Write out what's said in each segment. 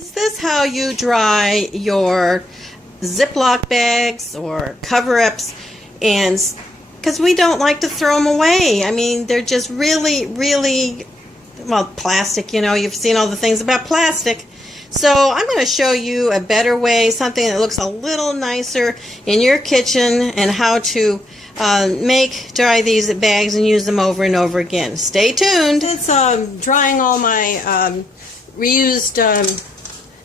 Is this how you dry your Ziploc bags or cover-ups? And because we don't like to throw them away. I mean, they're just really, really, well, plastic, you know, you've seen all the things about plastic. So I'm going to show you a better way, something that looks a little nicer in your kitchen, and how to dry these bags and use them over and over again. Stay tuned. It's drying all my reused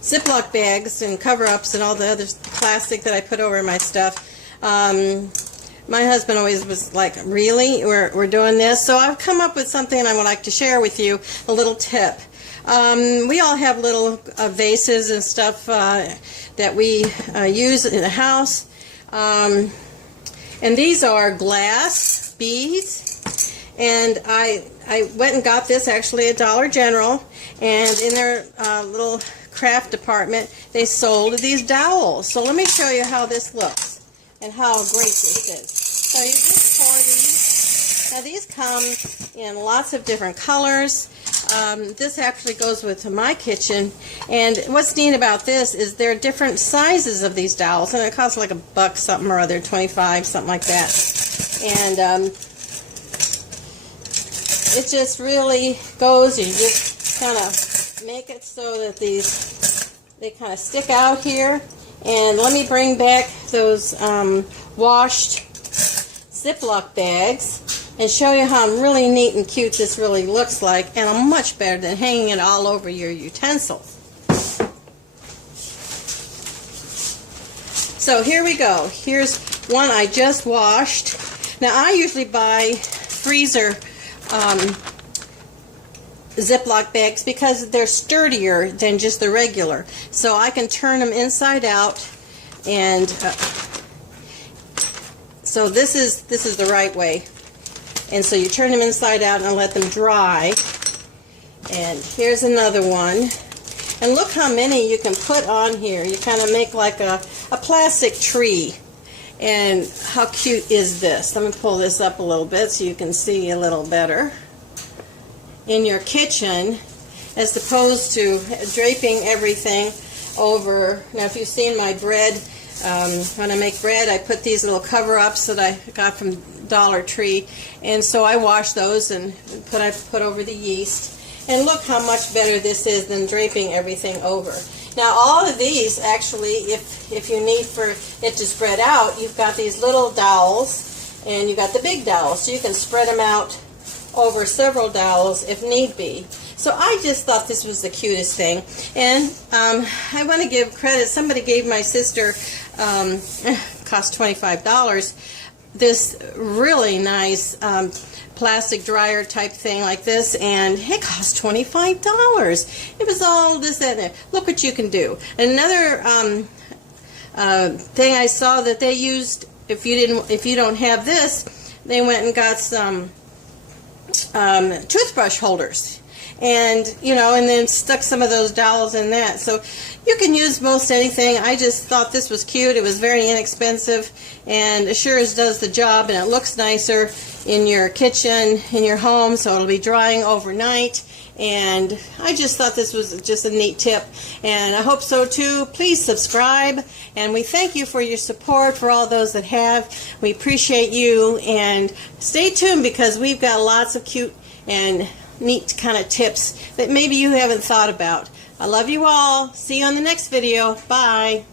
Ziploc bags and cover-ups and all the other plastic that I put over my stuff. My husband always was like, really? We're doing this? So I've come up with something I would like to share with you, a little tip. We all have little vases and stuff that we use in the house. And these are glass beads. And I went and got this actually at Dollar General. And in their little craft department, they sold these dowels. So let me show you how this looks and how great this is. So you just pour these. Now these come in lots of different colors. This actually goes with my kitchen, and what's neat about this is there are different sizes of these dowels, and it costs like $1 something or other, 25, something like that. And it just really goes, you just kind of make it so that they kind of stick out here. And let me bring back those washed Ziploc bags and show you how really neat and cute this really looks like, and I'm much better than hanging it all over your utensils. So here we go. Here's one I just washed. Now I usually buy freezer Ziploc bags because they're sturdier than just the regular, so I can turn them inside out. And so this is the right way. And so you turn them inside out and let them dry. And here's another one. And look how many you can put on here. You kind of make like a plastic tree. And how cute is this? Let me pull this up a little bit so you can see a little better. In your kitchen, as opposed to draping everything over. Now if you've seen my bread, when I make bread, I put these little cover-ups that I got from Dollar Tree, and so I wash those and I put over the yeast. And look how much better this is than draping everything over. Now all of these actually, if you need for it to spread out, you've got these little dowels and you've got the big dowels, so you can spread them out over several dowels if need be. So I just thought this was the cutest thing. And I want to give credit. Somebody gave my sister, cost $25, this really nice plastic dryer type thing like this, and it cost $25. It was all this and that. Look what you can do. Another thing I saw that they used, if you don't have this, they went and got some toothbrush holders, and and then stuck some of those dowels in that. So you can use most anything. I just thought this was cute. It was very inexpensive, and it sure as does the job, and it looks nicer in your kitchen, in your home, so it'll be drying overnight. And I just thought this was just a neat tip, and I hope so too. Please subscribe, and we thank you for your support, for all those that have. We appreciate you, and stay tuned because we've got lots of cute and neat kind of tips that maybe you haven't thought about. I love you all. See you on the next video. Bye.